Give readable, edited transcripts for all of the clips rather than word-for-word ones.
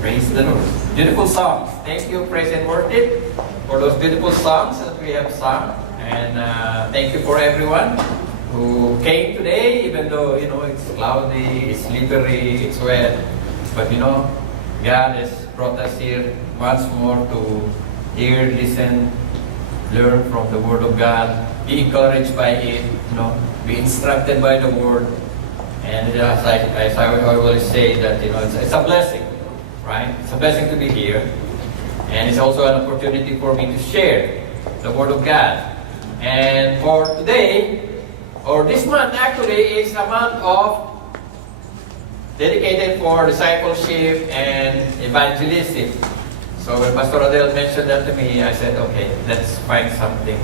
Praise the Lord. Beautiful songs. Thank you, Praise and Worship, for those beautiful songs that we have sung. And thank you for everyone who came today, even though, it's cloudy, it's slippery, it's wet. But, God has brought us here once more to hear, listen, learn from the Word of God, be encouraged by it, be instructed by the Word. And as I always say that, it's a blessing, right? It's a blessing to be here. And it's also an opportunity for me to share the Word of God. And for today, or this month actually, is a month of dedicated for discipleship and evangelism. So when Pastor Adele mentioned that to me, I said, okay, let's find something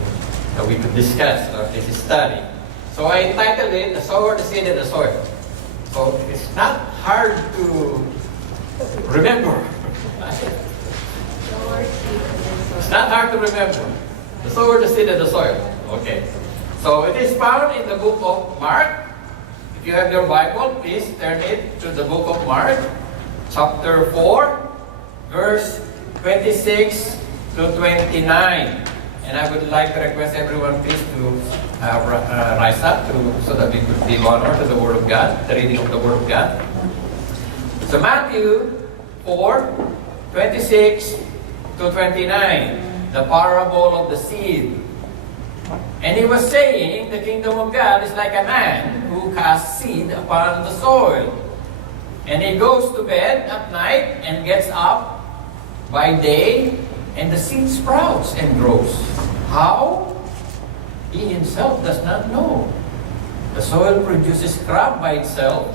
that we could discuss or at least study. So I entitled it, The Sower, the Seed, and the Soil. So it's not hard to remember. It's not hard to remember. The sower, the seed, and the soil. Okay. So it is found in the book of Mark. If you have your Bible, please turn it to the book of Mark, chapter 4, verse 26 to 29. And I would like to request everyone please to rise up so that we could give honor to the Word of God, the reading of the Word of God. So Matthew 4, 26 to 29, the parable of the seed. And he was saying, the kingdom of God is like a man who casts seed upon the soil. And he goes to bed at night and gets up by day, and the seed sprouts and grows. How? He himself does not know. The soil produces crop by itself.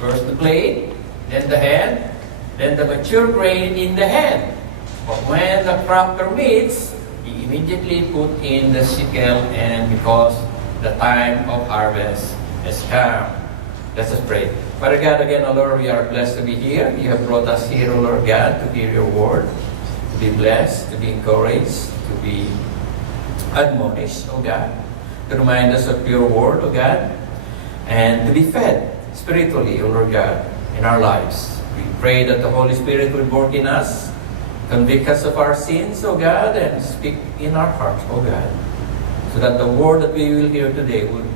First the blade, then the head, then the mature grain in the head. But when the crop permits, he immediately put in the sickle, and because the time of harvest has come. Let us pray. Father God, again, O Lord, we are blessed to be here. You have brought us here, O Lord God, to hear your word, to be blessed, to be encouraged, to be admonished, O God, to remind us of your word, O God, and to be fed spiritually, O Lord God, in our lives. We pray that the Holy Spirit will work in us, convict us of our sins, O God, and speak in our hearts, O God, so that the word that we will hear today would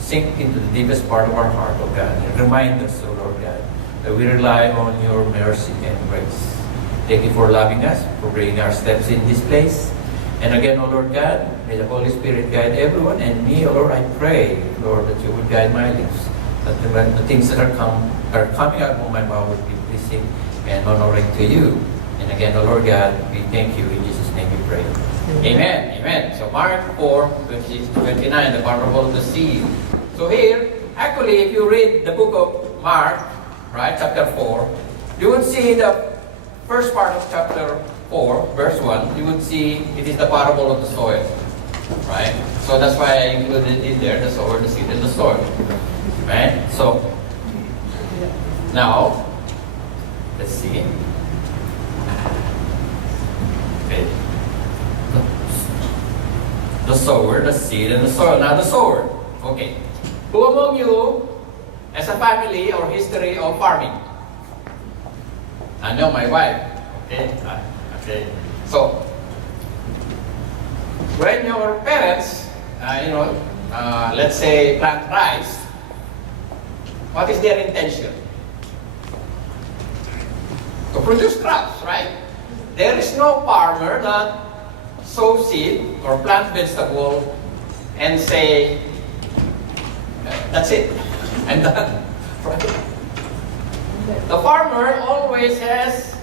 sink into the deepest part of our heart, O God, and remind us, O Lord God, that we rely on your mercy and grace. Thank you for loving us, for bringing our steps in this place. And again, O Lord God, may the Holy Spirit guide everyone, and me, O Lord, I pray, Lord, that you would guide my lips, that the things that are coming out of my mouth would be pleasing and honoring to you. And again, O Lord God, we thank you. In Jesus' name we pray. Amen. Amen. So Mark 4, 29, the parable of the seed. So here, actually, if you read the book of Mark, right, chapter 4, you would see the first part of chapter 4, verse 1, you would see it is the parable of the soil. Right? So that's why I included in there the sower, the seed, and the soil. Right? So, now, let's see. Okay. The sower, the seed, and the soil. Now, the sower. Okay. Who among you has a family or history of farming? I know my wife. Okay. Okay. So, when your parents, let's say plant rice, what is their intention? To produce crops, right? There is no farmer that sow seed or plant vegetable and say, that's it, I'm done. Right? The farmer always has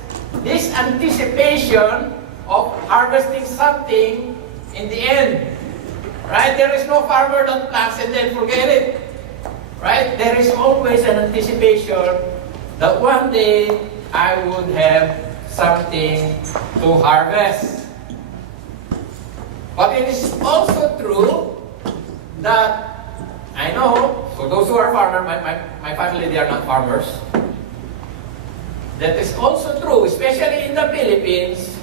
this anticipation of harvesting something in the end. Right? There is no farmer that plants and then forget it. Right? There is always an anticipation that one day I would have something to harvest. But it is also true that I know, for those who are farmers, my family, they are not farmers. That is also true, especially in the Philippines,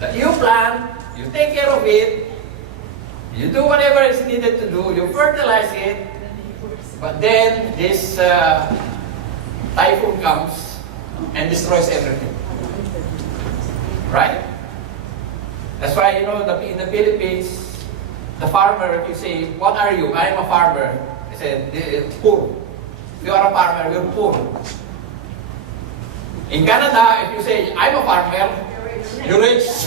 that you plant, you take care of it, you do whatever is needed to do, you fertilize it, but then this typhoon comes, and destroys everything. Right? That's why, in the Philippines, the farmer, if you say, what are you? I am a farmer. They say, poor. If you are a farmer, you're poor. In Canada, if you say, I'm a farmer, you're rich.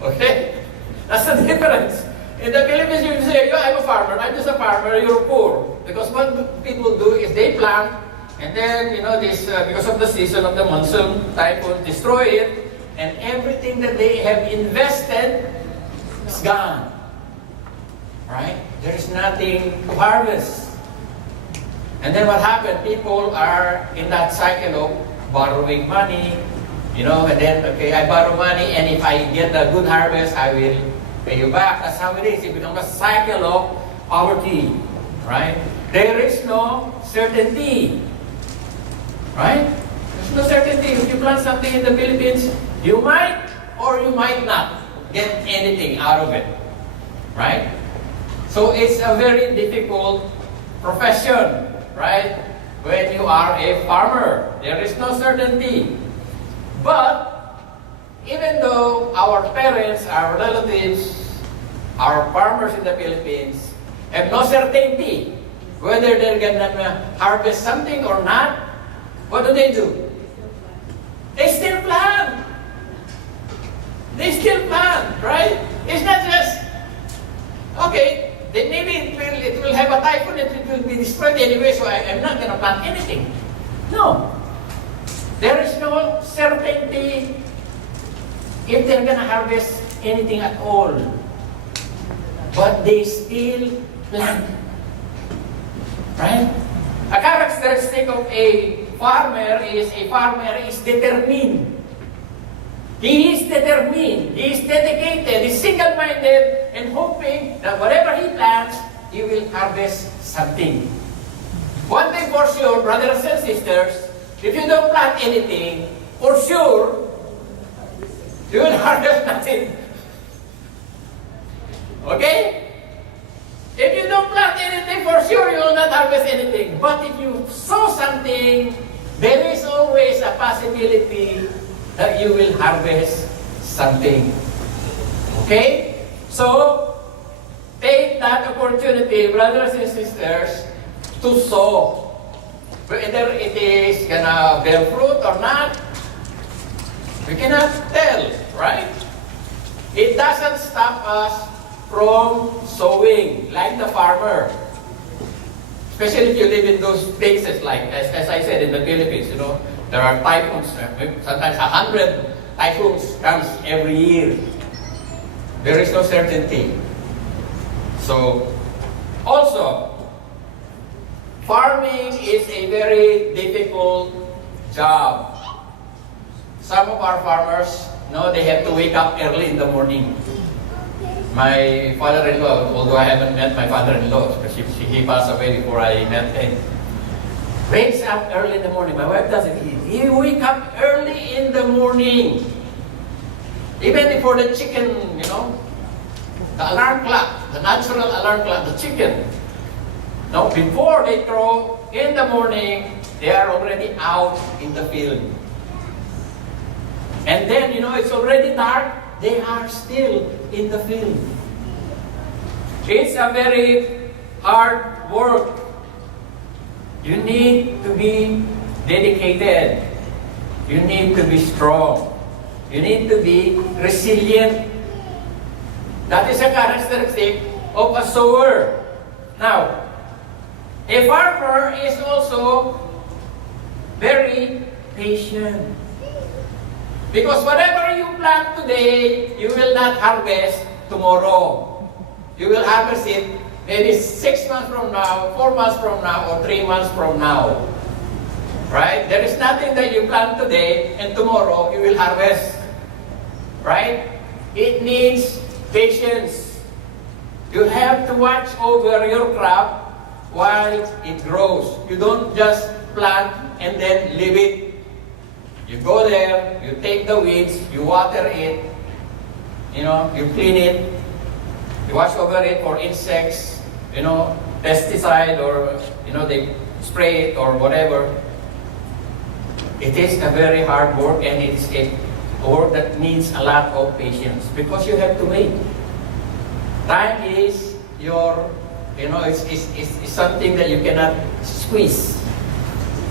Okay? That's the difference. In the Philippines, you say, I'm a farmer, I'm just a farmer, you're poor. Because what people do is they plant, and then, because of the season of the monsoon, typhoon, destroy it, and everything that they have invested is gone. Right? There is nothing to harvest. And then what happened? People are in that cycle of borrowing money, and then, okay, I borrow money, and if I get a good harvest, I will pay you back. That's how it is. It becomes a cycle of poverty. Right? There is no certainty. Right? There's no certainty. If you plant something in the Philippines, you might or you might not get anything out of it. Right? So it's a very difficult profession, right? When you are a farmer, there is no certainty. But even though our parents, our relatives, our farmers in the Philippines have no certainty whether they're gonna harvest something or not, what do? They still plant. They still plant, right? It's not just, okay, then maybe it will have a typhoon, it will be destroyed anyway, so I'm not going to plant anything. No. There is no certainty if they're going to harvest anything at all. But they still plant. Right? A characteristic of a farmer is determined. He is determined, he is dedicated, he is single-minded, and hoping that whatever he plants, he will harvest something. One thing for sure, brothers and sisters, if you don't plant anything, for sure, you will harvest nothing. Okay? If you don't plant anything, for sure you will not harvest anything. But if you sow something, there is always a possibility that you will harvest something. Okay? So, take that opportunity, brothers and sisters, to sow. Whether it is gonna bear fruit or not, we cannot tell, right? It doesn't stop us from sowing, like the farmer. Especially if you live in those places, like, as I said, in the Philippines, there are typhoons, sometimes 100 typhoons comes every year. There is no certainty. So, also, farming is a very difficult job. Some of our farmers, they have to wake up early in the morning. My father-in-law, although I haven't met my father-in-law, because he passed away before I met him, wakes up early in the morning. My wife does it. He wake up early in the morning. Even before the chicken, the alarm clock, the natural alarm clock, the chicken. Now, before they crow in the morning, they are already out in the field. And then, it's already dark, they are still in the field. It's a very hard work. You need to be dedicated. You need to be strong. You need to be resilient. That is a characteristic of a sower. Now, a farmer is also very patient. Because whatever you plant today, you will not harvest tomorrow. You will harvest it maybe 6 months from now, 4 months from now, or 3 months from now. Right? There is nothing that you plant today and tomorrow you will harvest. Right? It needs patience. You have to watch over your crop while it grows. You don't just plant and then leave it. You go there, you take the weeds, you water it, you clean it, you watch over it for insects, pesticide, or, they spray it or whatever. It is a very hard work, and it is a work that needs a lot of patience because you have to wait. Time is your, it's something that you cannot squeeze.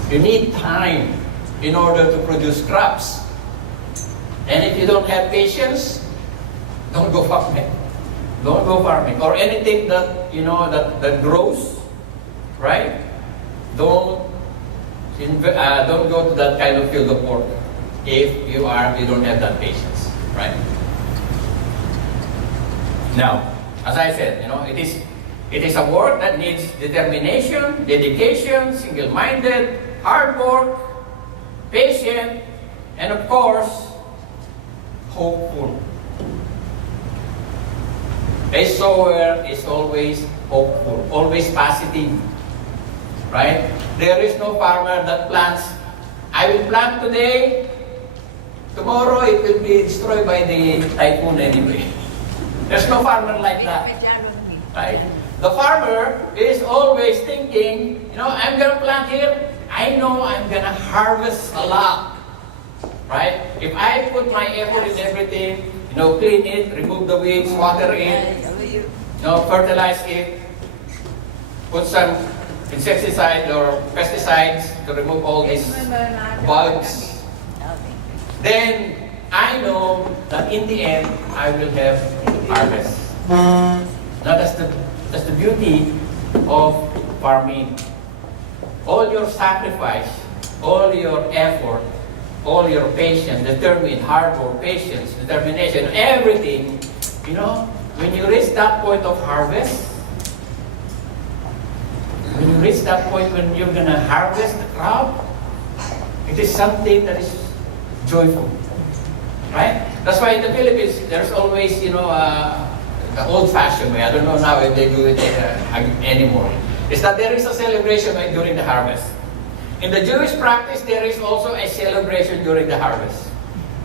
You need time in order to produce crops. And if you don't have patience, don't go farming. Don't go farming. Or anything that, that grows, right? Don't go to that kind of field of work if you don't have that patience, right? Now, as I said, it is a work that needs determination, dedication, single-minded, hard work, patient, and of course, hopeful. A sower is always hopeful, always positive, right? There is no farmer that plants, I will plant today, tomorrow it will be destroyed by the typhoon anyway. There's no farmer like that, right? The farmer is always thinking, I'm going to plant here, I know I'm going to harvest a lot, right? If I put my effort in everything, clean it, remove the weeds, water it, fertilize it, put some insecticide or pesticides to remove all these bugs, then I know that in the end, I will have harvest. Now that's the beauty of farming. All your sacrifice, all your effort, all your patience, hard work, patience, determination, everything, when you reach that point of harvest, when you reach that point when you're going to harvest the crop, it is something that is joyful, right? That's why in the Philippines, there's always, the old-fashioned way. I don't know now if they do it anymore. Is that there is a celebration during the harvest. In the Jewish practice, there is also a celebration during the harvest.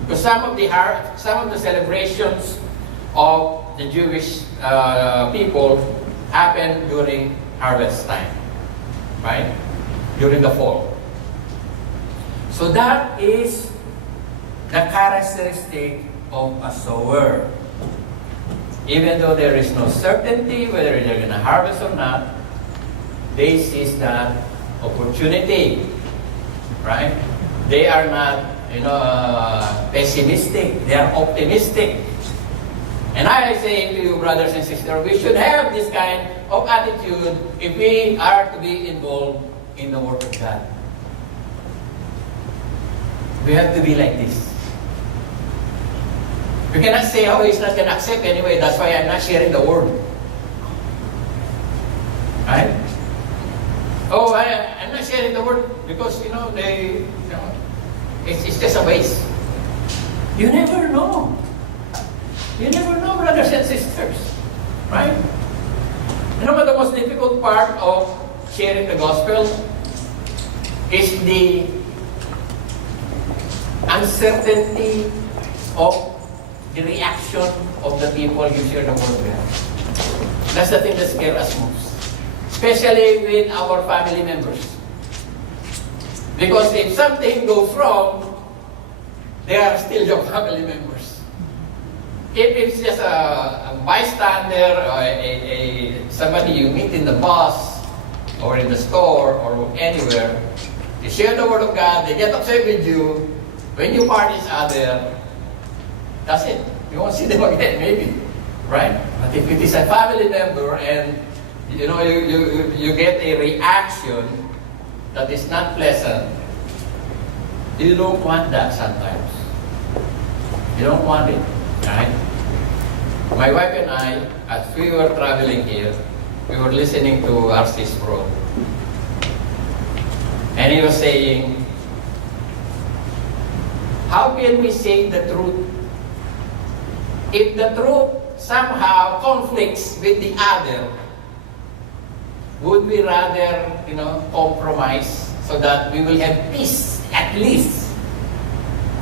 Because some of the celebrations of the Jewish people happen during harvest time, right? During the fall. So that is the characteristic of a sower. Even though there is no certainty whether they're going to harvest or not, they seize that opportunity, right? They are not, pessimistic. They are optimistic. And I say to you, brothers and sisters, we should have this kind of attitude if we are to be involved in the work of God. We have to be like this. You cannot say, he's not going to accept anyway, that's why I'm not sharing the word. Right? I'm not sharing the word because, it's just a waste. You never know. You never know, brothers and sisters. Right? What the most difficult part of sharing the gospel is the uncertainty of the reaction of the people you share the word with. That's the thing that scares us most. Especially with our family members. Because if something goes wrong, they are still your family members. If it's just a bystander or somebody you meet in the bus or in the store or anywhere, you share the word of God, they get upset with you, when you part each other, that's it. You won't see them again, maybe. Right? But if it is a family member and you get a reaction that is not pleasant, you don't want that sometimes. You don't want it. Right? My wife and I, as we were traveling here, we were listening to R.C. Sproul. And he was saying, how can we say the truth if the truth somehow conflicts with the other? Would we rather, compromise so that we will have peace, at least?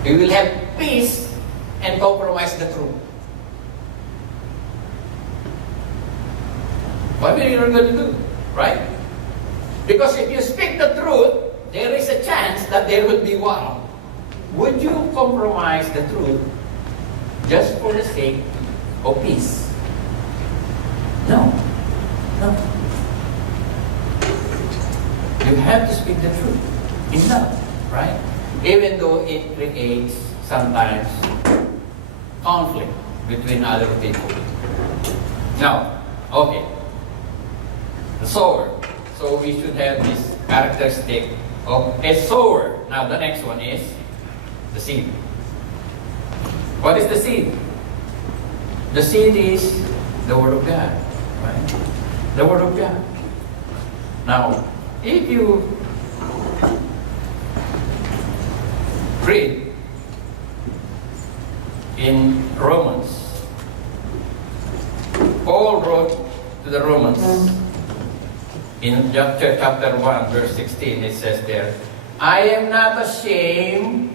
We will have peace and compromise the truth. What are you going to do? Right? Because if you speak the truth, there is a chance that there will be war. Would you compromise the truth just for the sake of peace? No. No. You have to speak the truth in love, right? Even though it creates sometimes conflict between other people. Now, okay. The sower. So we should have this characteristic of a sower. Now the next one is the seed. What is the seed? The seed is the Word of God, right? The Word of God. Now, if you read in Romans, Paul wrote to the Romans in chapter 1, verse 16, it says there, I am not ashamed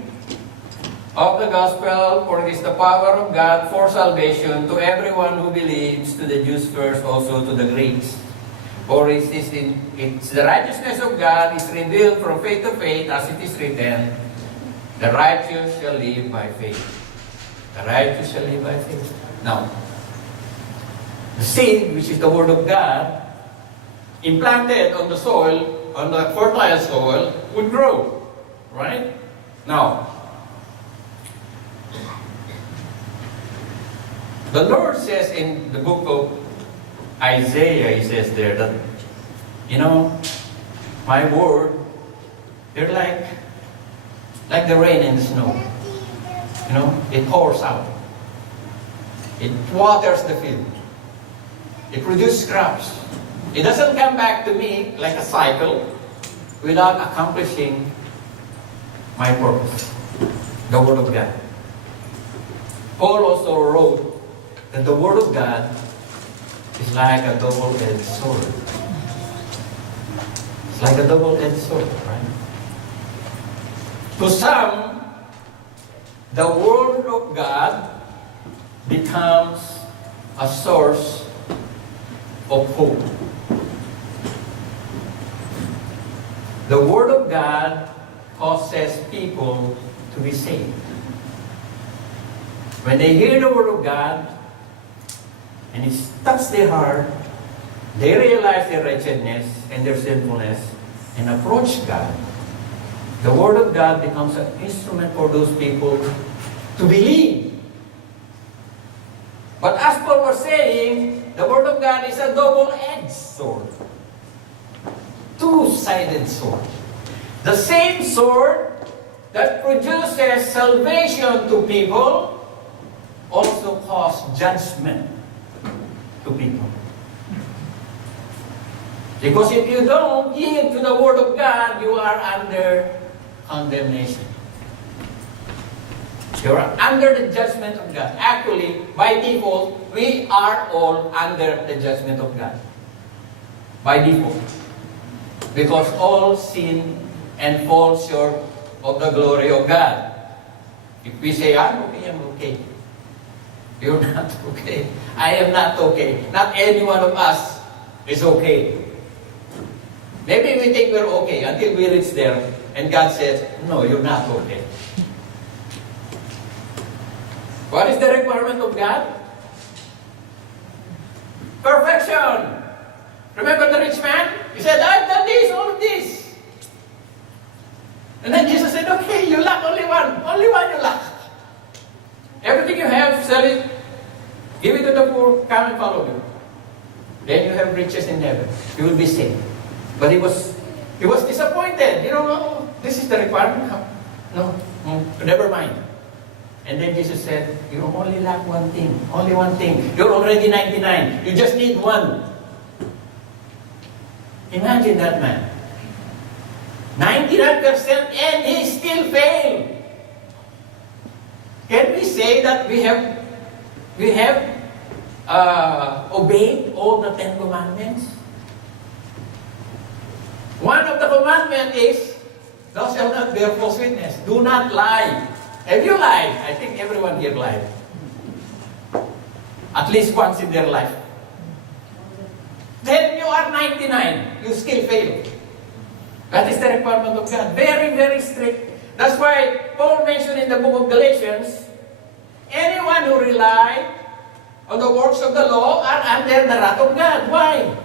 of the gospel, for it is the power of God for salvation to everyone who believes, to the Jews first, also to the Greeks. For it's the righteousness of God is revealed from faith to faith, as it is written, the righteous shall live by faith. The righteous shall live by faith. Now, the seed, which is the Word of God, implanted on the soil, on the fertile soil, would grow. Right? Now, the Lord says in the book of Isaiah, He says there that, my word, they're like the rain and the snow. It pours out. It waters the field. It produces crops. It doesn't come back to me like a cycle without accomplishing my purpose, the Word of God. Paul also wrote that the Word of God is like a double-edged sword. It's like a double-edged sword, right? To some, the Word of God becomes a source of hope. The Word of God causes people to be saved. When they hear the Word of God, and it touches their heart, they realize their wretchedness and their sinfulness and approach God. The Word of God becomes an instrument for those people to believe. But as Paul was saying, the Word of God is a double-edged sword. Two-sided sword. The same sword that produces salvation to people also causes judgment to people. Because if you don't yield to the Word of God, you are under condemnation. You are under the judgment of God. Actually, by default, we are all under the judgment of God. By default. Because all sin and fall short of the glory of God. If we say, I'm okay. You're not okay. I am not okay. Not any one of us is okay. Maybe we think we're okay until we reach there and God says, no, you're not okay. What is the requirement of God? Perfection. Remember the rich man? He said, I've done this, all of this. And then Jesus said, okay, you lack only one. Only one you lack. Everything you have, sell it. Give it to the poor, come and follow me. Then you have riches in heaven. You will be saved. But he was disappointed. This is the requirement. No, never mind. And then Jesus said, you only lack one thing. Only one thing. You're already 99. You just need one. Imagine that man. 99% and he still failed. Can we say that we have obeyed all the 10 commandments? One of the commandments is, thou shalt not bear false witness. Do not lie. Have you lied? I think everyone here lied. At least once in their life. Then you are 99. You still fail. That is the requirement of God. Very, very strict. That's why Paul mentioned in the book of Galatians, anyone who rely on the works of the law are under the wrath of God. Why?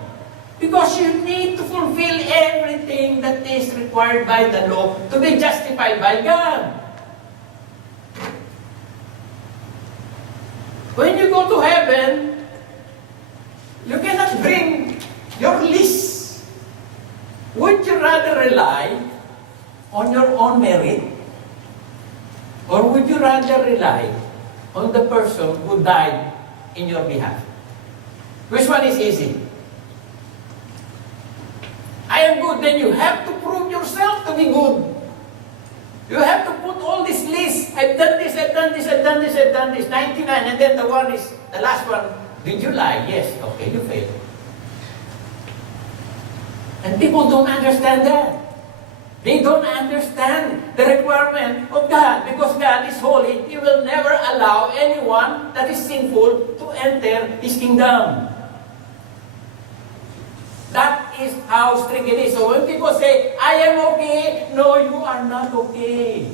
Because you need to fulfill everything that is required by the law to be justified by God. When you go to heaven, you cannot bring your list. Would you rather rely on your own merit? Or would you rather rely on the person who died in your behalf? Which one is easy? I am good, then you have to prove yourself to be good. You have to put all this list. I've done this, I've done this, I've done this, I've done this. 99, and then the last one, did you lie? Yes. Okay, you failed. And people don't understand that. They don't understand the requirement of God. Because God is holy, He will never allow anyone that is sinful to enter His kingdom. That is how strict it is. So when people say, I am okay, no, you are not okay.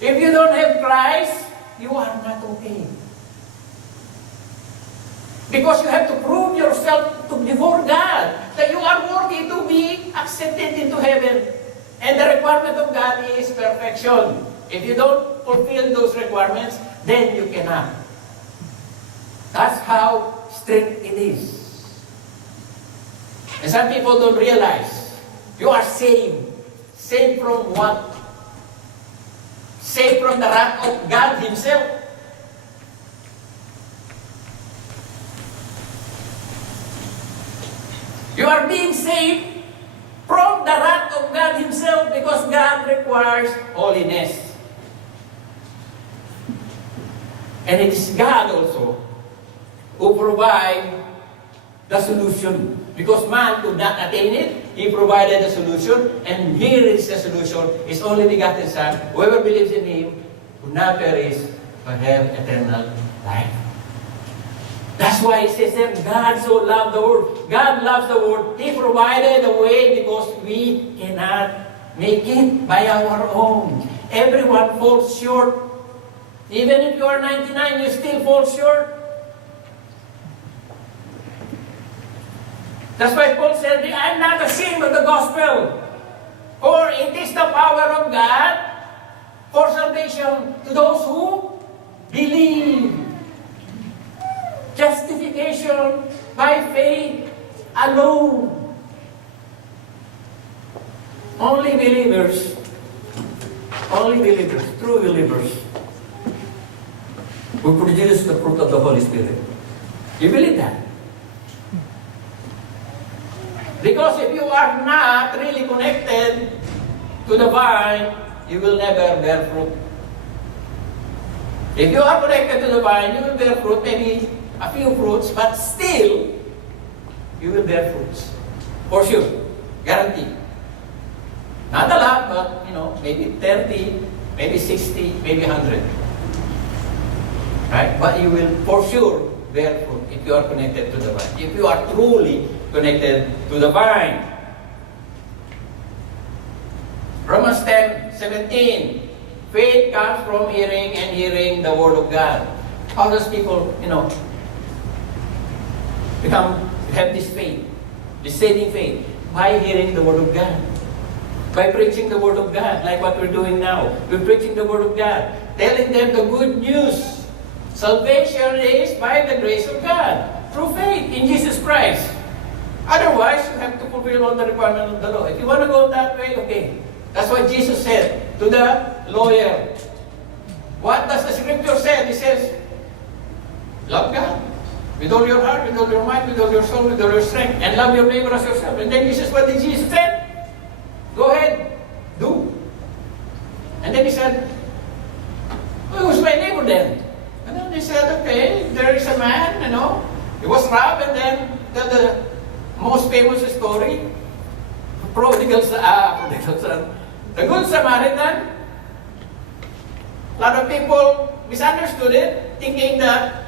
If you don't have Christ, you are not okay. Because you have to prove yourself before God that you are worthy to be accepted into heaven. And the requirement of God is perfection. If you don't fulfill those requirements, then you cannot. That's how strict it is. And some people don't realize you are saved. Saved from what? Saved from the wrath of God Himself. You are being saved from the wrath of God Himself because God requires holiness. And it is God also who provides the solution. Because man could not attain it, He provided the solution, and here is the solution. His only begotten Son, whoever believes in Him, will not perish, but have eternal life. That's why it says that God so loved the world. God loves the world. He provided the way because we cannot make it by our own. Everyone falls short. Even if you are 99, you still fall short. That's why Paul said, I am not ashamed of the gospel. For it is the power of God for salvation to those who believe. Justification by faith alone. Only believers, true believers, will produce the fruit of the Holy Spirit. You believe that? Because if you are not really connected to the vine, you will never bear fruit. If you are connected to the vine, you will bear fruit, maybe a few fruits, but still, you will bear fruits. For sure. Guaranteed. Not a lot, but, maybe 30, maybe 60, maybe 100. Right? But you will, for sure, bear fruit if you are connected to the vine. If you are truly connected to the vine. Romans 10:17. Faith comes from hearing, and hearing the Word of God. How does people, have this faith, this saving faith? By hearing the Word of God. By preaching the Word of God, like what we're doing now. We're preaching the Word of God, telling them the good news. Salvation is by the grace of God, through faith in Jesus Christ. Otherwise, you have to fulfill all the requirements of the law. If you want to go that way, okay. That's what Jesus said to the lawyer. What does the scripture say? He says, love God with all your heart, with all your mind, with all your soul, with all your strength, and love your neighbor as yourself. And then what did Jesus say? Go ahead, do. And then he said, well, who's my neighbor then? And then he said, okay, there is a man, he was robbed, and then the most famous story, prodigal son, the Good Samaritan. A lot of people misunderstood it, thinking that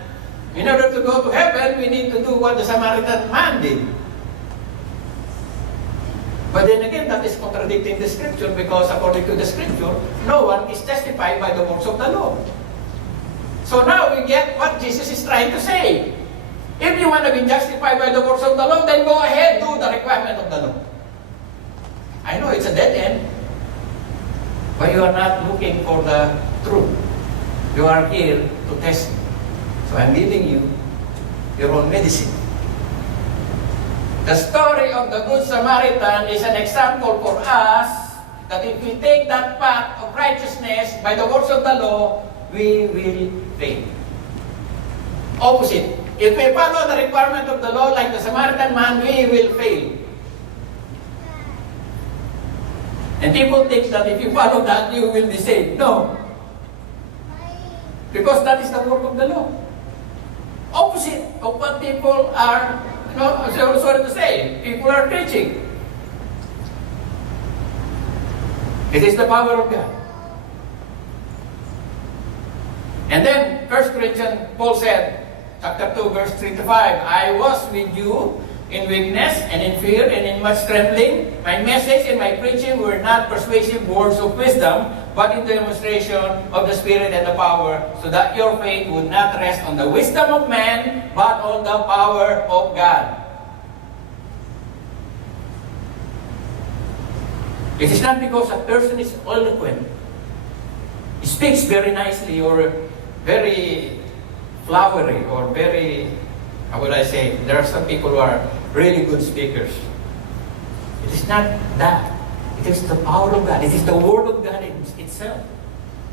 in order to go to heaven, we need to do what the Samaritan man did. But then again, that is contradicting the scripture because according to the scripture, no one is justified by the works of the law. So now we get what Jesus is trying to say. If you want to be justified by the works of the law, then go ahead, do the requirement of the law. I know it's a dead end, but you are not looking for the truth. You are here to test me. So I'm giving you your own medicine. The story of the Good Samaritan is an example for us that if we take that path of righteousness by the works of the law, we will fail. Opposite. If we follow the requirement of the law like the Samaritan man, we will fail. And people think that if you follow that, you will be saved. No. Because that is the work of the law. Opposite of what people are, sorry to say, people are preaching. It is the power of God. And then, 1 Corinthians, Paul said, chapter 2, verse 3 to 5, I was with you in weakness and in fear and in much trembling. My message and my preaching were not persuasive words of wisdom, but in the demonstration of the Spirit and the power, so that your faith would not rest on the wisdom of man, but on the power of God. It is not because a person is eloquent, he speaks very nicely or very flowery or very, how would I say, there are some people who are really good speakers. It is not that. It is the power of God. It is the Word of God itself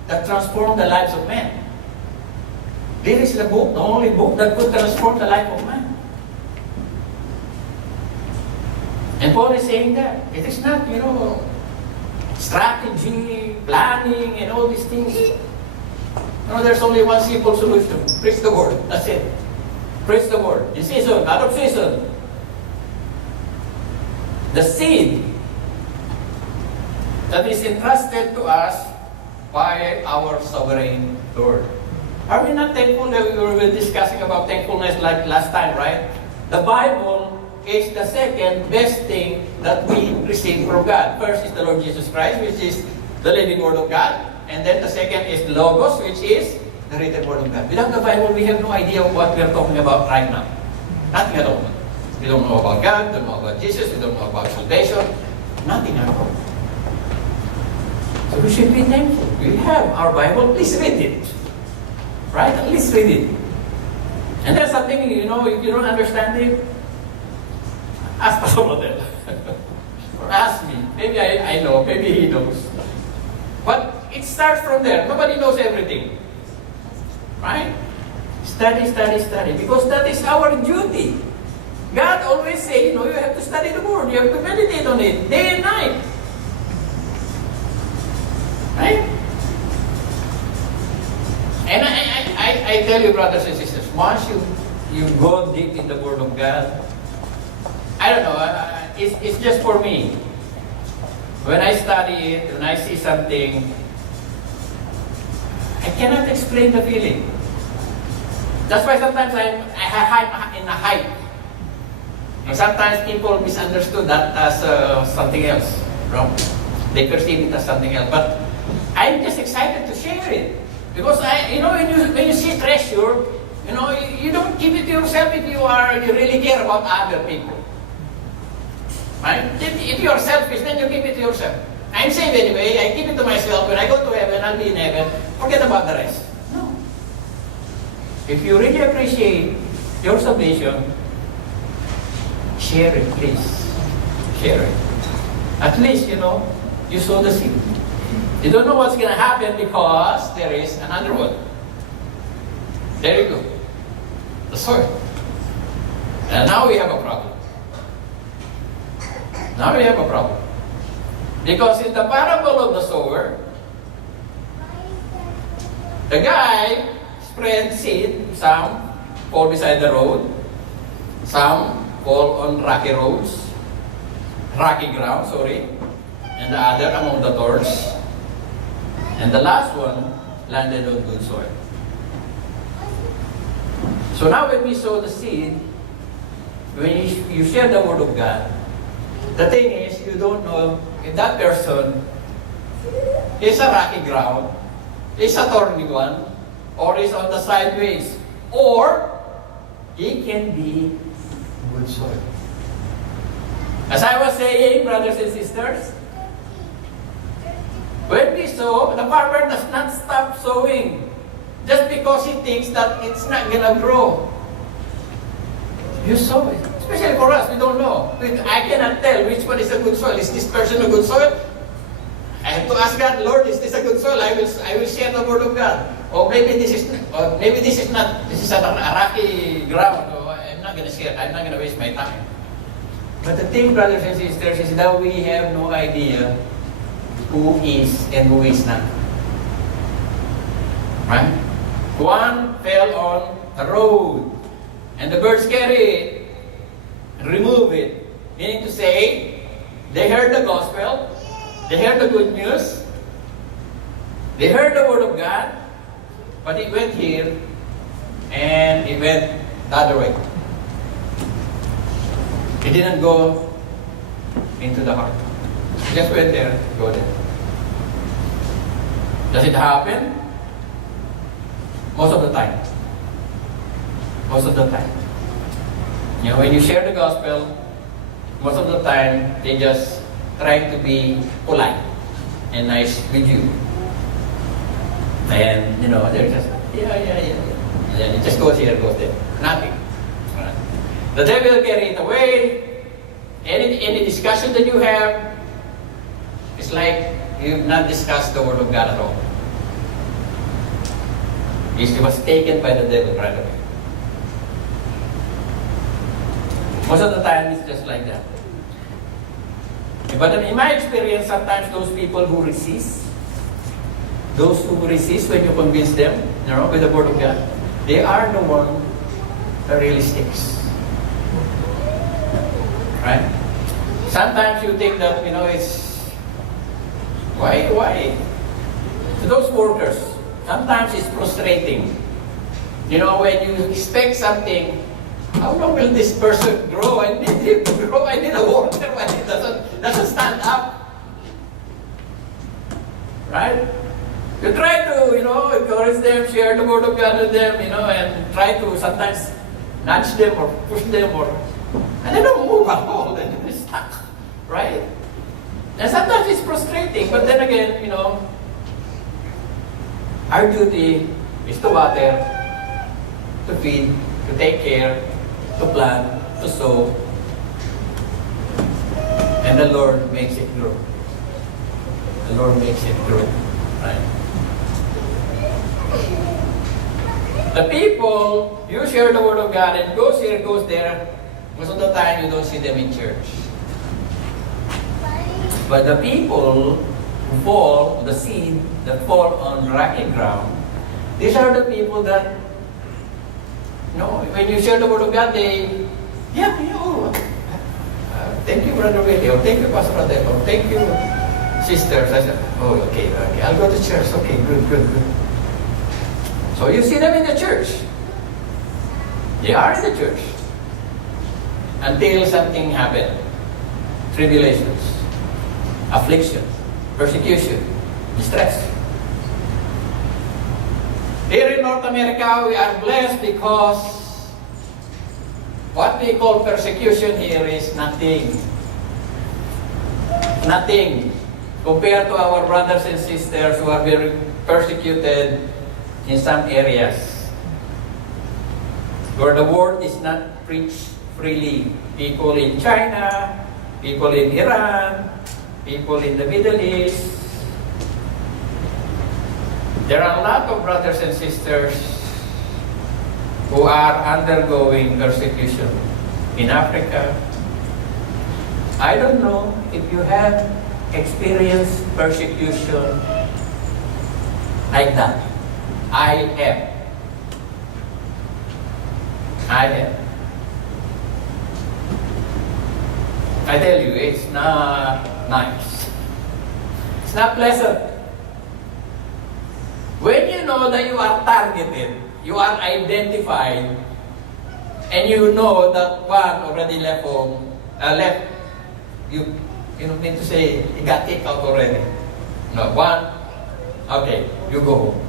that transforms the lives of men. This is the book, the only book that could transform the life of man. And Paul is saying that. It is not, strategy, planning, and all these things. There's only one simple solution. Preach the Word. That's it. Preach the Word. In season, out of season. The seed that is entrusted to us by our sovereign Lord. Are we not thankful that we were discussing about thankfulness like last time, right? The Bible is the second best thing that we receive from God. First is the Lord Jesus Christ, which is the living Word of God. And then the second is Logos, which is the written Word of God. Without the Bible, we have no idea what we are talking about right now. Nothing at all. We don't know about God, we don't know about Jesus, we don't know about salvation. Nothing at all. So we should be thankful. We have our Bible, please read it. Right? At least read it. And there's something, if you don't understand it, ask Pastor Rodel. Or ask me. Maybe I know, maybe he knows. But it starts from there. Nobody knows everything. Right? Study, study, study. Because that is our duty. God always say, you have to study the Word. You have to meditate on it day and night. Right? And I tell you, brothers and sisters, once you go deep in the Word of God, I don't know, it's just for me. When I study it, when I see something, I cannot explain the feeling. That's why sometimes I'm in a hype. And sometimes people misunderstood that as something else. Wrong. They perceive it as something else. But I'm just excited to share it. Because when you see treasure, you don't give it to yourself if you really care about other people. Right? If you are selfish, then you give it to yourself. I'm saved anyway, I keep it to myself. When I go to heaven, I'll be in heaven. Forget about the rest. No. If you really appreciate your salvation, share it, please. Share it. At least, you sow the seed. You don't know what's going to happen because there is another one. There you go. The soil. And now we have a problem. Now we have a problem. Because in the parable of the sower, the guy spread seed. Some fall beside the road. Some fall on rocky ground, and the other among the thorns. And the last one landed on good soil. So now when we sow the seed, when you share the Word of God, The thing is, you don't know if that person is a rocky ground, is a thorny one, or is on the sideways, or he can be good soil. As I was saying, brothers and sisters, when we sow, the farmer does not stop sowing just because he thinks that it's not gonna grow. You sow it. Especially for us, we don't know. I cannot tell which one is a good soil. Is this person a good soil? I have to ask God, Lord, is this a good soil? I will share the word of God. Or maybe this is not. This is a rocky ground. So I'm not gonna share. I'm not gonna waste my time. But the thing, brothers and sisters, is that we have no idea who is and who is not. Right? One fell on the road, and the birds carry it and remove it. Meaning to say, they heard the gospel, they heard the good news, they heard the word of God, but it went here and it went the other way. It didn't go into the heart. It just went there, go there. Does it happen? Most of the time. Most of the time. You know, when you share the gospel, most of the time, they just try to be polite and nice with you. And, you know, they're just, yeah. And it just goes here, goes there. Nothing. Right. The devil will carry it away. Any discussion that you have, it's like you've not discussed the word of God at all. It was taken by the devil right away. Most of the time, it's just like that. But in my experience, sometimes those people who resist when you convince them, you know, with the word of God, they are the one that really sticks. Right? Sometimes you think that, you know, it's why? To those workers, sometimes it's frustrating. You know, when you expect something, how long will this person grow? I need him to grow. I need a worker when he doesn't stand up. Right? You try to, you know, encourage them, share the word of God with them, you know, and try to sometimes nudge them or push them and they don't move at all. They're stuck. Right? And sometimes it's frustrating, but then again, you know, our duty is to water, to feed, to take care, to plant, to sow, and the Lord makes it grow. The Lord makes it grow. Right? The people, you share the word of God and goes here, goes there, most of the time you don't see them in church. But the people who fall, the seed that fall on rocky ground, these are the people that, you know, when you share the word of God, they, thank you, Brother Willie, or thank you, Pastor Adel, or thank you, sisters. I said, oh, okay, I'll go to church. Okay, good. So you see them in the church. They are in the church. Until something happens. Tribulations, affliction, persecution, distress. Here in North America, we are blessed because what we call persecution here is nothing. Nothing compared to our brothers and sisters who are being persecuted in some areas where the word is not preached freely. People in China, people in Iran, people in the Middle East. There are a lot of brothers and sisters who are undergoing persecution in Africa. I don't know if you have experienced persecution like that. I have. I tell you, it's not nice. It's not pleasant. When you know that you are targeted, you are identified, and you know that one already left you don't mean to say he got kicked out already. No, one, okay, you go home.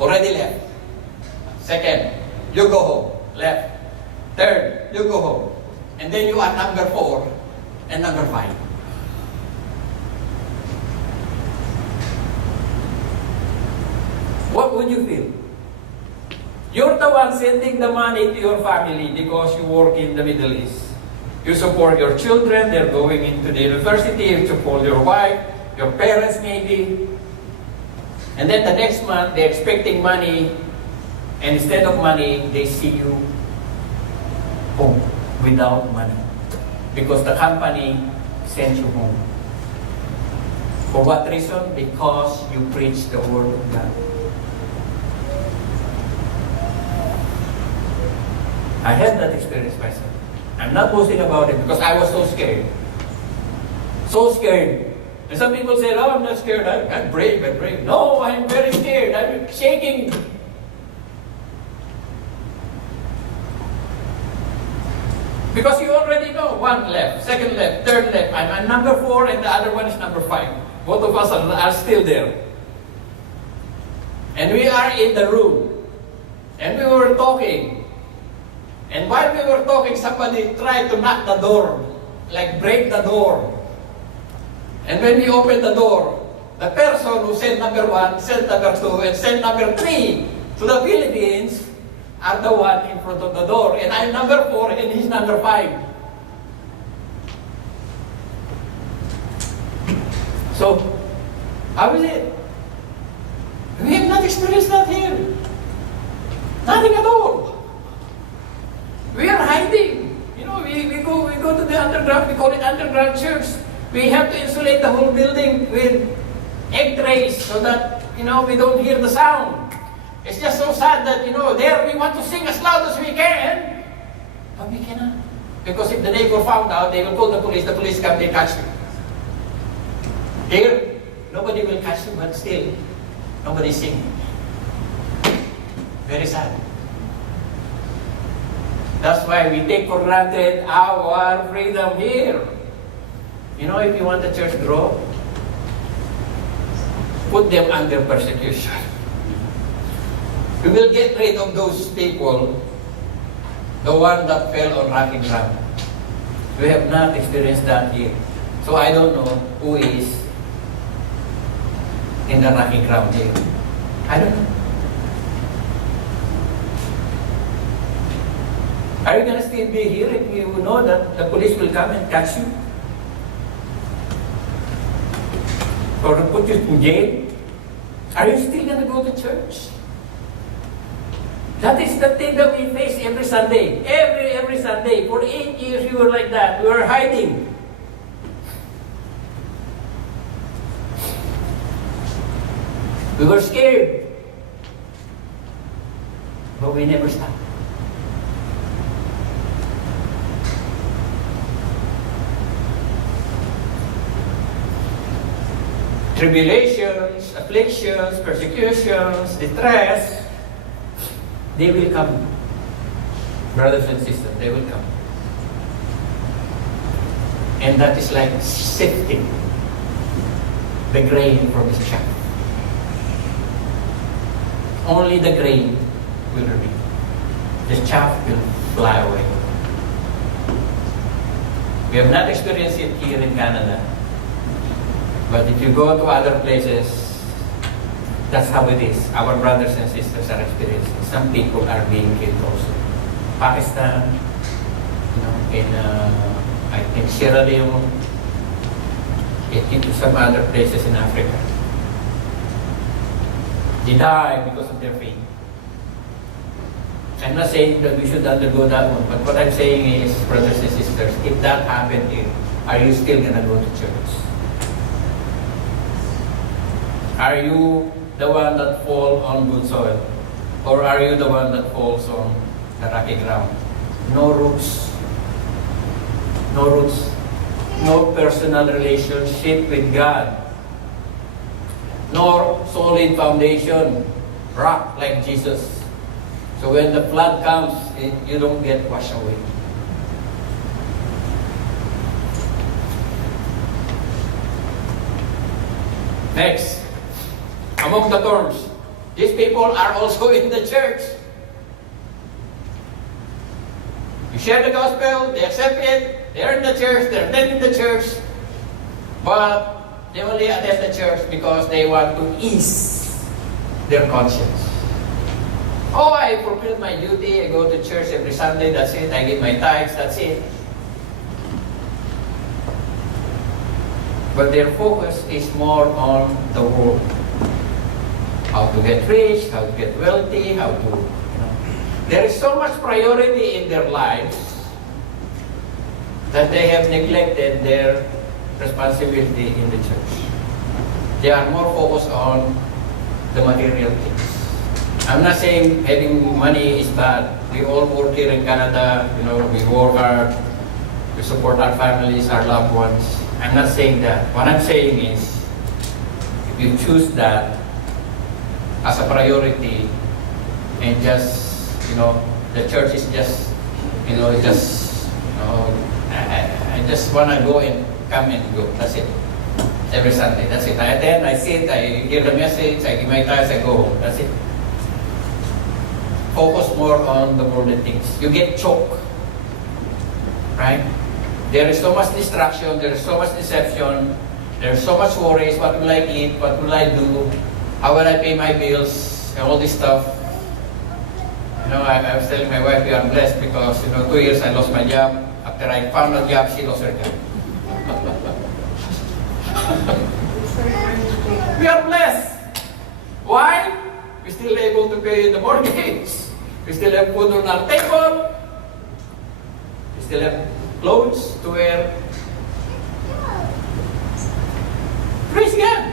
Already left. Second, you go home. Left. Third, you go home. And then you are number 4 and number 5. What would you feel? You're the one sending the money to your family because you work in the Middle East. You support your children, they're going into the university, you support your wife, your parents maybe. And then the next month, they're expecting money, and instead of money, they see you home without money. Because the company sent you home. For what reason? Because you preach the word of God. I had that experience myself. I'm not boasting about it because I was so scared. So scared. And some people say, oh, I'm not scared. I'm brave, I'm brave. No, I'm very scared. I'm shaking. Because you already know, 1 left, 2nd left, 3rd left. I'm number 4 and the other one is number 5. Both of us are still there. And we are in the room. And we were talking. And while we were talking, somebody tried to knock the door, like break the door. And when we opened the door, the person who sent number 1, sent number 2, and sent number 3 to the Philippines are the one in front of the door. And I'm number 4 and he's number 5. So, how is it? We have not experienced that here. Nothing at all. We are hiding. You know, we go to the underground, we call it underground church. We have to insulate the whole building with egg trays so that, you know, we don't hear the sound. It's just so sad that, you know, there we want to sing as loud as we can, but we cannot. Because if the neighbor found out, they will call the police come, they catch you. Here, nobody will catch you, but still, nobody sing. Very sad. That's why we take for granted our freedom here. You know, if you want the church to grow, put them under persecution. We will get rid of those people, the one that fell on rocky ground. We have not experienced that here. So I don't know who is in the rocky ground here. I don't know. Are you going to still be here if you know that the police will come and catch you? Or put you in jail? Are you still going to go to church? That is the thing that we face every Sunday. Every Sunday. For 8 years we were like that. We were hiding. We were scared. But we never stopped. Tribulations, afflictions, persecutions, distress, they will come. Brothers and sisters, they will come. And that is like sifting the grain from the chaff. Only the grain will remain. The chaff will fly away. We have not experienced it here in Canada. But if you go to other places, that's how it is. Our brothers and sisters are experiencing. Some people are being killed also. Pakistan, you know, in I think Sierra Leone, into some other places in Africa. They die because of their faith. I'm not saying that we should undergo that one, but what I'm saying is, brothers and sisters, if that happened here, are you still gonna go to church? Are you the one that falls on good soil? Or are you the one that falls on the rocky ground? No roots. No roots. No personal relationship with God. Nor solid foundation. Rock like Jesus. So when the flood comes, you don't get washed away. Next, among the thorns, these people are also in the church. You share the gospel, they accept it, they're in the church, they're attending the church, but they only attend the church because they want to ease their conscience. Oh, I fulfill my duty, I go to church every Sunday, that's it, I give my tithes, that's it. But their focus is more on the world. How to get rich, how to get wealthy, how to, There is so much priority in their lives that they have neglected their responsibility in the church. They are more focused on the material things. I'm not saying having money is bad. We all work here in Canada, we work hard, we support our families, our loved ones. I'm not saying that. What I'm saying is, if you choose that as a priority and just, the church is just, I just want to go and come and go. That's it. Every Sunday. That's it. I attend, I sit, I hear the message, I give my tithes, I go home. That's it. Focus more on the worldly things. You get choked. Right? There is so much distraction, there is so much deception, there is so much worries. What will I eat? What will I do? How will I pay my bills? And all this stuff. I was telling my wife, we are blessed because, 2 years I lost my job. After I found a job, she lost her job. We are blessed. Why? We're still able to pay the mortgage. We still have food on our table. We still have clothes to wear. Praise God.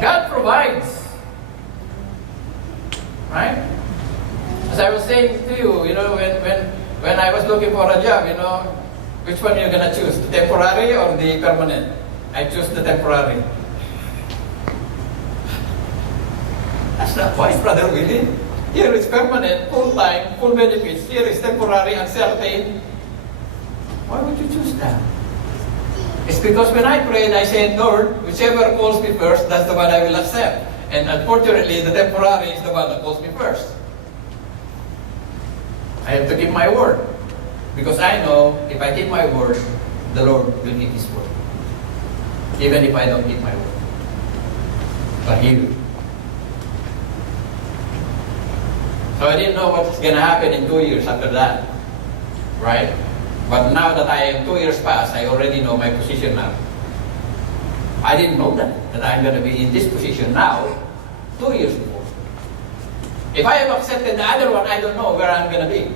God provides. Right? As I was saying to you, when I was looking for a job, which one are you going to choose? The temporary or the permanent? I choose the temporary. That's not wise, Brother Willie. Here is permanent, full-time, full benefits. Here is temporary, uncertain. Why would you choose that? It's because when I prayed, I said, Lord, whichever calls me first, that's the one I will accept. And unfortunately, the temporary is the one that calls me first. I have to keep my word. Because I know, if I keep my word, the Lord will keep His word. Even if I don't keep my word. But He will. So I didn't know what's going to happen in 2 years after that. Right? But now that I am 2 years past, I already know my position now. I didn't know that I'm going to be in this position now, 2 years before. If I have accepted the other one, I don't know where I'm going to be.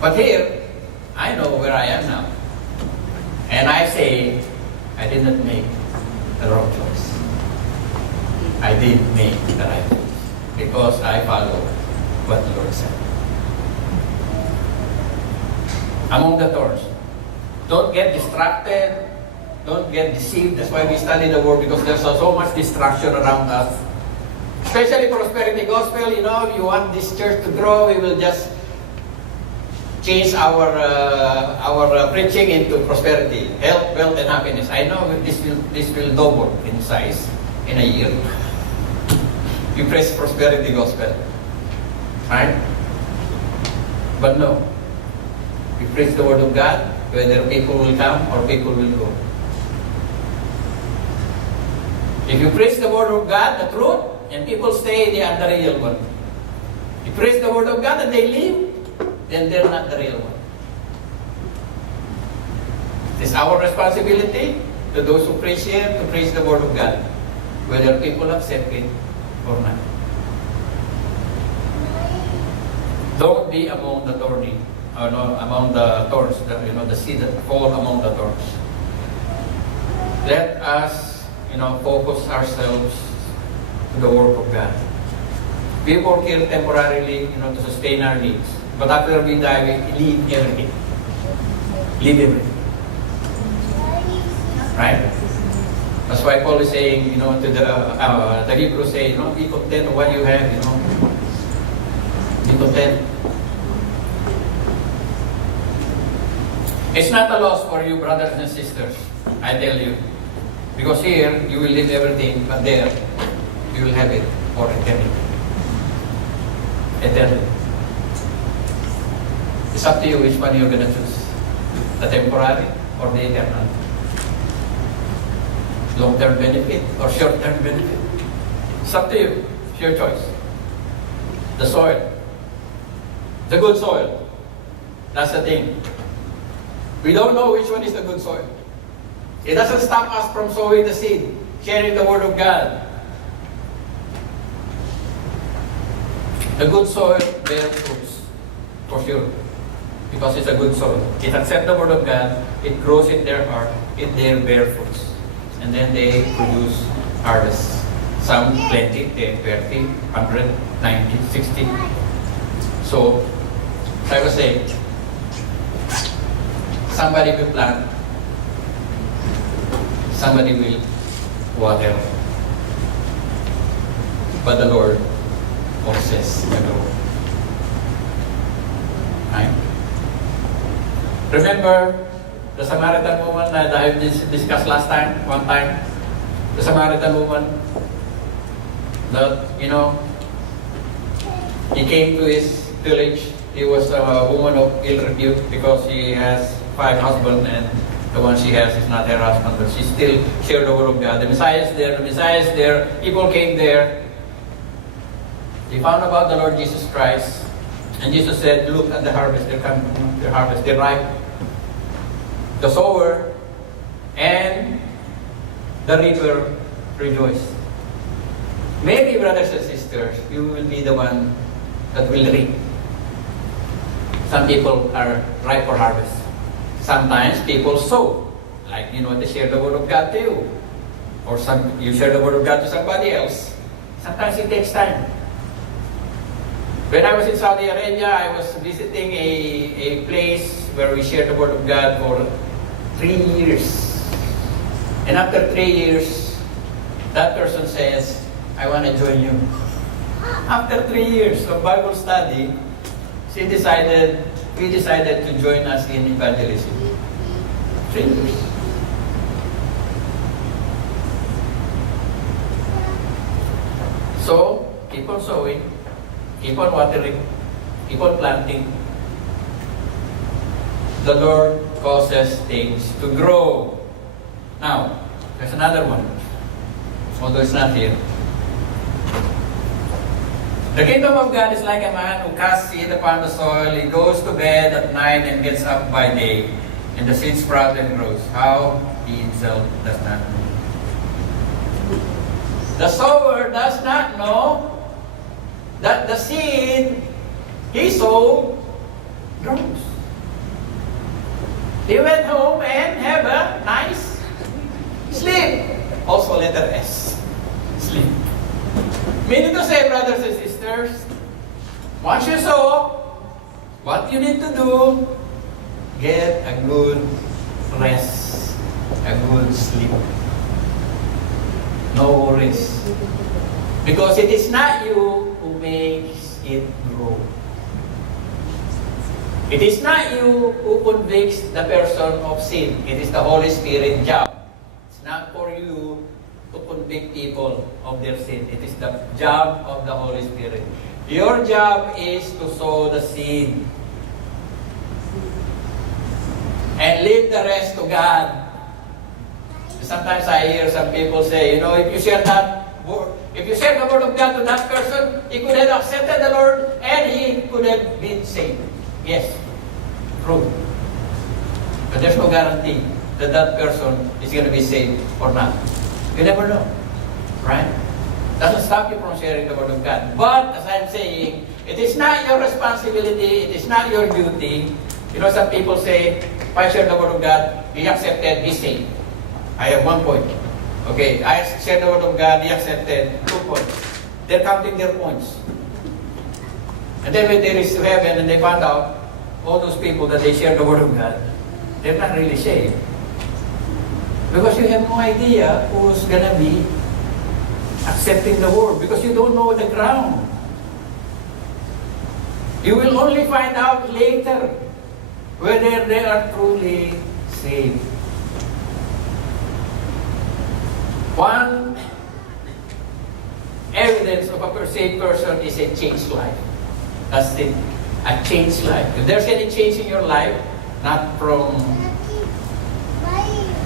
But here, I know where I am now. And I say, I did not make the wrong choice. I did make the right choice. Because I follow what the Lord said. Among the thorns, don't get distracted. Don't get deceived. That's why we study the Word, because there's so much distraction around us. Especially prosperity gospel, you want this church to grow, we will just change our preaching into prosperity, health, wealth, and happiness. I know this will double in size in a year. You preach prosperity gospel, right? But no, we preach the Word of God, whether people will come or people will go. If you preach the Word of God, the truth, and people say they are the real one. If you preach the Word of God and they leave, then they're not the real one. It's our responsibility to those who preach here to preach the Word of God, whether people accept it or not. Don't be among the thorny, among the thorns, the seed that fall among the thorns. Let us focus ourselves to the work of God. We work here temporarily, to sustain our needs. But after we die, we leave everything. Leave everything. Right? That's why Paul is saying, to the Hebrews say, be content with what you have, Be content. It's not a loss for you, brothers and sisters. I tell you. Because here, you will leave everything, but there, you will have it for eternity. Eternity. It's up to you which one you're going to choose. The temporary or the eternal. Long-term benefit or short-term benefit. It's up to you. It's your choice. The soil. The good soil. That's the thing. We don't know which one is the good soil. It doesn't stop us from sowing the seed, sharing the Word of God. The good soil bears fruits, for sure. Because it's a good soil. It accepts the Word of God, it grows in their heart, it there bear fruits. And then they produce harvest. Some plenty, 10, 30, 100, 90, 60. So, as I was saying, somebody will plant, somebody will water. But the Lord causes the growth. Right? Remember the Samaritan woman that I discussed last time, one time? The Samaritan woman that, he came to his village. He was a woman of ill repute because she has 5 husbands and the one she has is not her husband, but she still shared the Word of God. The Messiah is there, people came there. They found about the Lord Jesus Christ. And Jesus said, look at the harvest, they're coming, the harvest, they're ripe. The sower and the reaper rejoice. Maybe, brothers and sisters, you will be the one that will reap. Some people are ripe for harvest. Sometimes people sow. Like, they share the Word of God to you. Or you share the Word of God to somebody else. Sometimes it takes time. When I was in Saudi Arabia, I was visiting a place where we shared the Word of God for 3 years. And after 3 years, that person says, I want to join you. After 3 years of Bible study, we decided to join us in evangelism. 3 years. So, keep on sowing, keep on watering, keep on planting. The Lord causes things to grow. Now, there's another one, although it's not here. The kingdom of God is like a man who casts seed upon the soil. He goes to bed at night and gets up by day, and the seed sprouts and grows. How? He himself does not know. The sower does not know that the seed he sowed grows. He went home and have a nice sleep. Also letter S. Sleep. Meaning to say, brothers and sisters, once you sow, what you need to do, get a good rest, a good sleep. No worries. Because it is not you who makes it grow. It is not you who convicts the person of sin. It is the Holy Spirit's job. It's not for you to convict people of their sin. It is the job of the Holy Spirit. Your job is to sow the seed and leave the rest to God. Sometimes I hear some people say, if you share the Word of God to that person, he could have accepted the Lord and he could have been saved. Yes, true. But there's no guarantee that that person is going to be saved or not. You never know, right? Doesn't stop you from sharing the Word of God. But, as I'm saying, it is not your responsibility, it is not your duty. Some people say, if I share the Word of God, he accepted, he's saved. I have 1 point. Okay, I shared the Word of God, he accepted, 2 points. They're counting their points. And then when they reach to heaven and they found out, all those people that they shared the Word of God, they're not really saved. Because you have no idea who's gonna be accepting the Word, because you don't know the ground. You will only find out later whether they are truly saved. One evidence of a saved person is a changed life. That's it. A changed life. If there's any change in your life, not from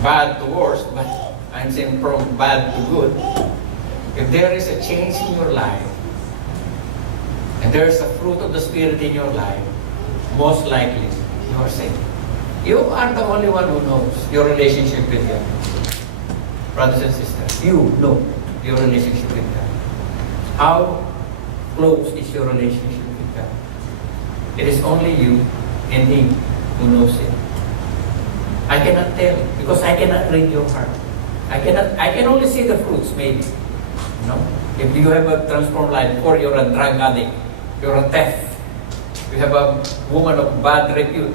bad to worse, but I'm saying from bad to good. If there is a change in your life, and there is a fruit of the Spirit in your life, most likely you are saved. You are the only one who knows your relationship with God. Brothers and sisters, you know your relationship with God. How close is your relationship with God? It is only you and Him who knows it. I cannot tell because I cannot read your heart. I can only see the fruits, maybe. You know? If you have a transformed life, or you're a drug addict, you're a thief, you have a woman of bad repute,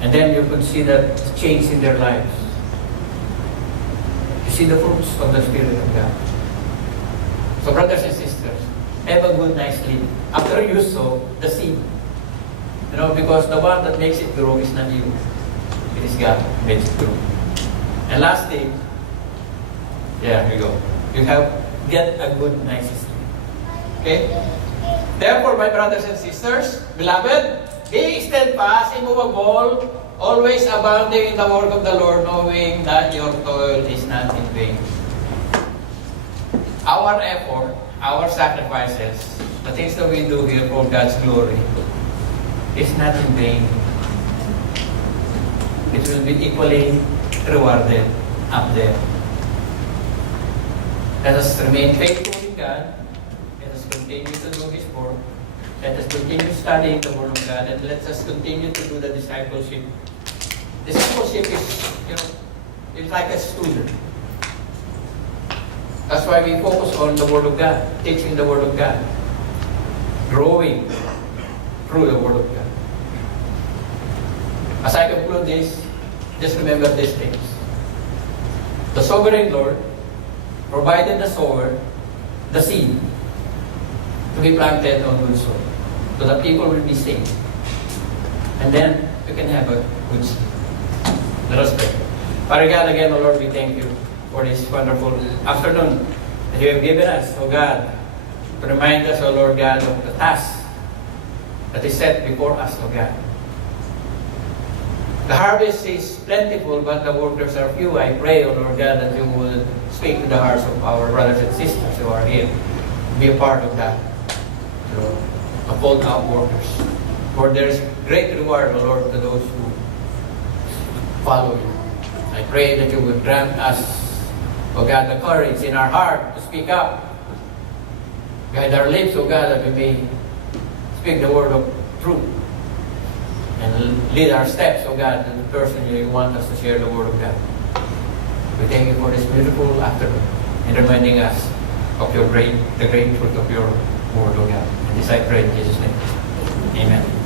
and then you could see the change in their lives. You see the fruits of the Spirit of God. So brothers and sisters, have a good night's sleep. After you sow the seed. You know, because the one that makes it grow is not you. It is God who makes it grow. And last thing, here we go. You get a good night's sleep. Okay? Therefore, my brothers and sisters, beloved, be steadfast, immovable, always abounding in the work of the Lord, knowing that your toil is not in vain. Our effort, our sacrifices, the things that we do here for God's glory, is not in vain. It will be equally rewarded up there. Let us remain faithful in God. Let us continue to do His work. Let us continue studying the Word of God, and let us continue to do the discipleship. Discipleship is, it's like a student. That's why we focus on the Word of God, teaching the Word of God, growing through the Word of God. As I conclude this, just remember these things. The sovereign Lord provided the sower, the seed, to be planted on good soil, so that people will be saved. And then you can have a good seed. Let us pray. Father God, again, O Lord, we thank you for this wonderful afternoon that you have given us, O God, to remind us, O Lord God, of the task that is set before us, O God. The harvest is plentiful, but the workers are few. I pray, O Lord God, that you will speak to the hearts of our brothers and sisters who are here. Be a part of that, of called out workers. For there is great reward, O Lord, to those who follow you. I pray that you will grant us, O God, the courage in our heart to speak up. Guide our lips, O God, that we may speak the word of truth. And lead our steps, O God, to the person you want us to share the word of God. We thank you for this beautiful afternoon and reminding us of the great truth of your word, O God. And this I pray in Jesus' name. Amen.